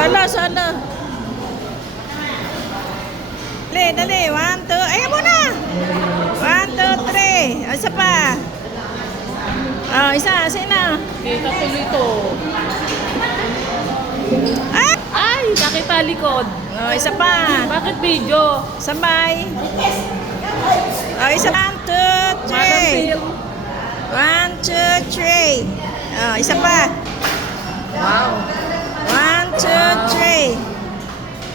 Solo, solo. Dali, dali. 1, 2. Ayaw mo na. 1, 2, 3. O, isa pa. O, isa. Sino? Kita tuloy to. Ay! Ay, nakita likod. O, isa pa. Bakit video? Sabay. O, isa. 1, 2, 3. 1, 2, 3. O, isa pa. Wow. 1, 2, 3.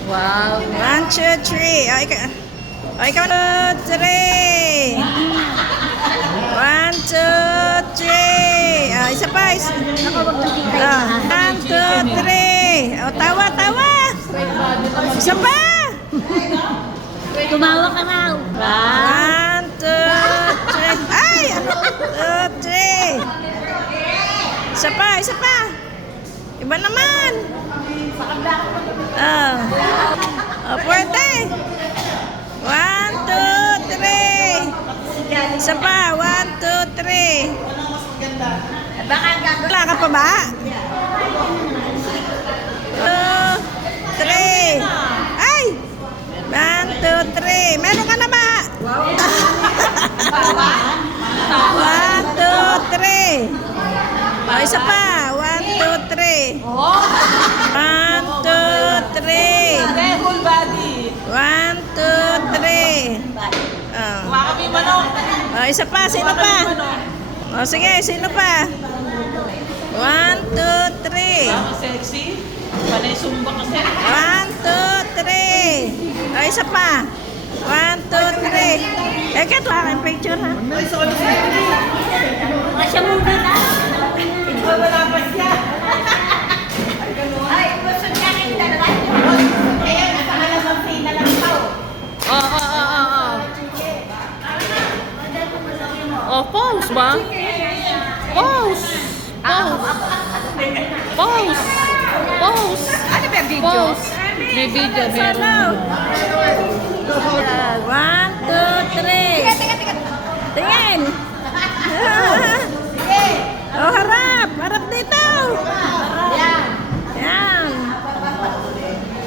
Wow. 1, 2, 3. O, ikaw. O, ikaw. 2, 3. 1, 2, 3. O, isa pa. Isa. Ako, wag nang kita 1, 2, 3. O, tawa, tawa. Isa pa. Tumawa ka raw. 1, 2, 3. Ay! 2, 3. Isa pa, isa pa. Iba naman. Oh, pwede. 1, 2, 3. Isa pa. 1, 2, 3. Wala ka pa ba? 2, 3. Ay! 1, 2, 3. Meron ka na ba? 1, 2, 3. O, isa pa. 1, 2, 3. 1, 2, 3. Full body. 1, 2, 3. Oh. Kami manok. O, isa pa. Sino pa? O, sige. Sino pa? 1, 2, 3. Sexy. Panay sumba kasi. 1, 2, 3. O, isa pa. 1, 2, 3. Eh, kat lang ang picture, ha? Masya muna na. Wala pa siya. Ay, gusto niya rin dalawa. Ayun, nasa halamang na lang ito. Oo. Oh, pause ba? Pause. Pause. Ano ba video? Pause. May video, meron. 1, 2, 3.